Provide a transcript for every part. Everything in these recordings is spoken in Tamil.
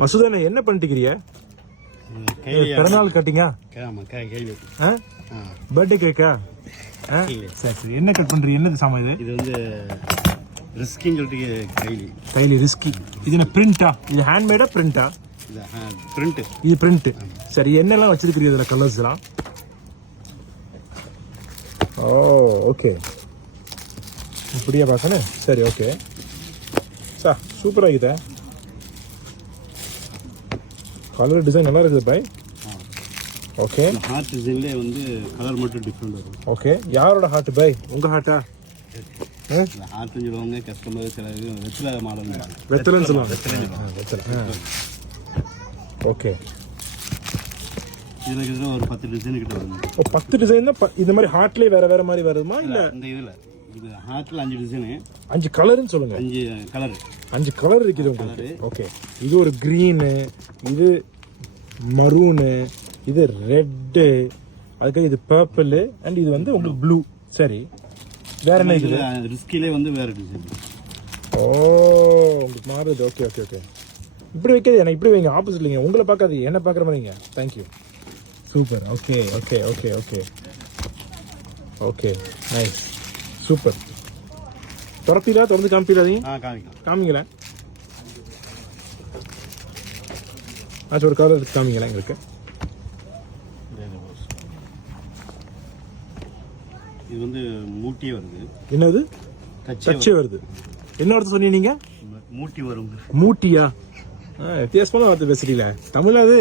மசூதா என்ன பண்ணிட்டுக்கிறிய? பிறநாள் கட்டிங்கா? பர்த்டே கேக்கா? சரி என்ன கட் பண்றீங்க? என்னது சாமான் இது? இது வந்து ரிஸ்கின்னு சொல்லிட்டு கைலி ரிஸ்கி. இது என்ன பிரிண்டா? இது ஹேண்ட்மேடா பிரிண்டா? பிரிண்ட். இது பிரிண்ட். சரி என்னெல்லாம் வச்சிருக்கிறீங்க இதுல கலர்ஸ்லாம்? ஓ ஓகே இப்படியா பாக்கணே? சரி ஓகே சார் சூப்பராக இருக்குது. கலர் டிசைன் நல்லா இருக்குது பாய். ஓகே ஹார்ட் டிசைன்லேயே வந்து கலர் மட்டும் டிஃப்ரெண்ட் வரும். ஓகே யாரோட ஹார்ட் பாய்? உங்கள் ஹார்ட்டா? ஹார்ட்னு சொல்லுவாங்க கஸ்டமர், சில இது வெத்தலை மாடல். வெத்தலைன்னு சொல்லுவாங்க. வெத்தலை. ஓகே இதில் கிட்ட ஒரு 10 டிசைன் கிட்ட வரும். 10 டிசைன் தான் இந்த மாதிரி ஹார்ட்லேயே வேற வேற மாதிரி வருமா? இல்லை இந்த இதில் இது ஹார்ட்டில் 5 டிசைனு, 5 கலர்னு சொல்லுங்க. 5 கலர் இருக்குது உங்களுக்கு. ஓகே இது ஒரு க்ரீனு, இது மரூனு, இது ரெட்டு, அதுக்கு இது பர்பிள் அண்ட் இது வந்து உங்களுக்கு ப்ளூ. சரி வேற என்ன இருக்குது? ரிஸ்கிலே வந்து வேற டிசைன். ஓ உங்களுக்கு மாறுது. ஓகே ஓகே ஓகே இப்படி வைக்காது, எனக்கு இப்படி வைங்க. ஆப்போசிட் இல்லைங்க, உங்களை பார்க்காது என்ன பார்க்குற மாதிரிங்க. Thank you super. Okay okay okay okay okay nice super. திறப்பீங்களா? திறந்து காமிப்பீங்களா? காமிங்களேன். ஆச்சு ஒரு கலர் எடுத்து காமிங்களேன் எங்களுக்கு. இது வந்து மூட்டியே வருது. என்னது? கச்சே வருது. என்ன வார்த்தை சொன்னீங்க நீங்க? மூட்டி வரும். மூட்டியா? வித்தியாசமான வார்த்தை பேசுறீங்களா? தமிழ் அது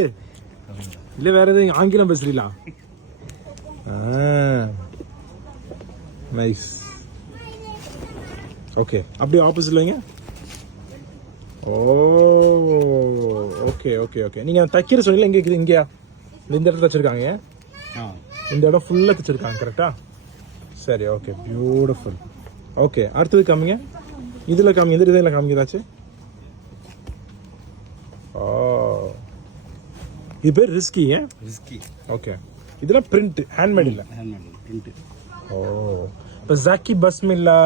இல்ல வேற எதுவும் ஆங்கிலம் பேசுறீங்களா? நைஸ். ஓகே அப்படியே ஆப்போசிட்ல வைங்க. ஓ ஓகே ஓகே ஓகே நீங்க தைக்கிற சொன்னீங்களா? எங்க இருக்குது? இங்கயா? இந்த இடத்துல வச்சிருக்காங்க. இந்த இடம் ஃபுல்லா தைச்சிருக்காங்க கரெக்டா? சரி ஓகே பியூட்டிஃபுல். ஓகே அடுத்தது காமிங்க. இதுல காமிங்க. எந்த டிசைன்ல காமிக்கிறாச்சு? ஓ இது பேர் ரிஸ்கி. ரிஸ்கி. ஓகே இதெல்லாம் பிரிண்ட், ஹேண்ட்மேட் இல்ல? Handmade print. ஓ இப்போ ஜாக்கி பஸ்மில்லா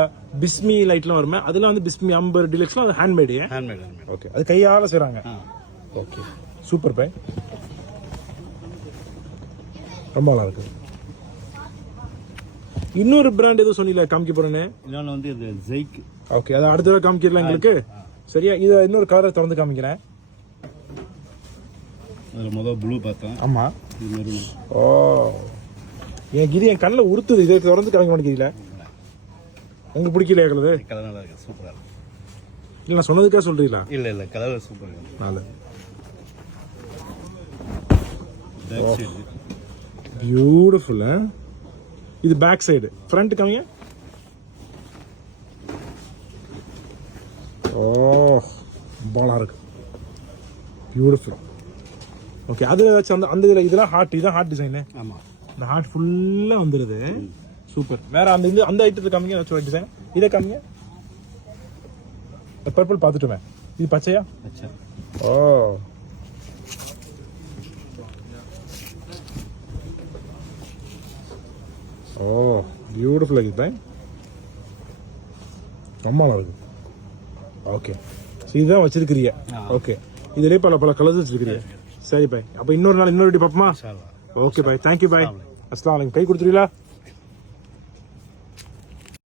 பிஸ்மி லைட்லாம் வருமே, அதெல்லாம் வந்து பிஸ்மி அம்பர் டிலக்ஸ்லாம் அது ஹேண்ட்மேடு. ஹேண்ட்மேட். ஓகே அது கையால செய்றாங்க. ஓகே சூப்பர் பை, ரொம்ப நல்லா இருக்கு. இன்னொரு பிராண்ட் எதுவும் சொன்னீங்களா காமிக்க போறேன்னு? இன்னொன்று வந்து இது ஜெய்க். ஓகே அது அடுத்த தடவை காமிக்கலாம் எங்களுக்கு. சரியா இதை இன்னொரு கலரை திறந்து காமிக்கிறேன். அதில் முதல் ப்ளூ பார்த்தேன். ஆமா இது மெரூன். ஓ எனக்கு இது என் கண்ணில் உறுத்துது. இதை திறந்து காமிக்க மாட்டேங்கிறீங்களா? உங்களுக்கு பிடிக்கலையா கலரு? கலர் நல்லா இருக்கு, சூப்பராக இருக்கு. இல்லை நான் சொன்னதுக்காக சொல்றீங்களா? இல்லை கலர் சூப்பராக இருக்கு. நல்லது. Back side beautiful. இது பேக் சைடு. ஃப்ரண்ட் காமிங்க. ஓ பாலா இருக்கு, பியூட்டிஃபுல். ஓகே அது ஏதாச்சும் அந்த இதில் இதெல்லாம் ஹார்ட், இதான் ஹார்ட் டிசைனு. ஆமாம் இந்த ஹார்ட் ஃபுல்லாக வந்துடுது. சூப்பர். வேற அந்த ஐட்டத்தில் காமிங்க ஏதாச்சும் டிசைன். இதை காமிங்க. பர்பிள் பார்த்துட்டுமே. இது பச்சையா? பச்சை. ஓ ஓ பியூட்டிஃபுல் இருக்குது பாய், ரொம்ப நல்லா இருக்கு. ஓகே இதுதான் வச்சிருக்கிறீங்க. ஓகே இதுலேயே பல கலர்ஸ் வச்சிருக்கிறீங்க. சரி பாய், அப்போ இன்னொரு நாள் இன்னொரு பார்ப்போமா? Okay bye, thank you bye. அஸ்ஸலாமு அலைக்கும். கை கொடுத்துருவீங்களா?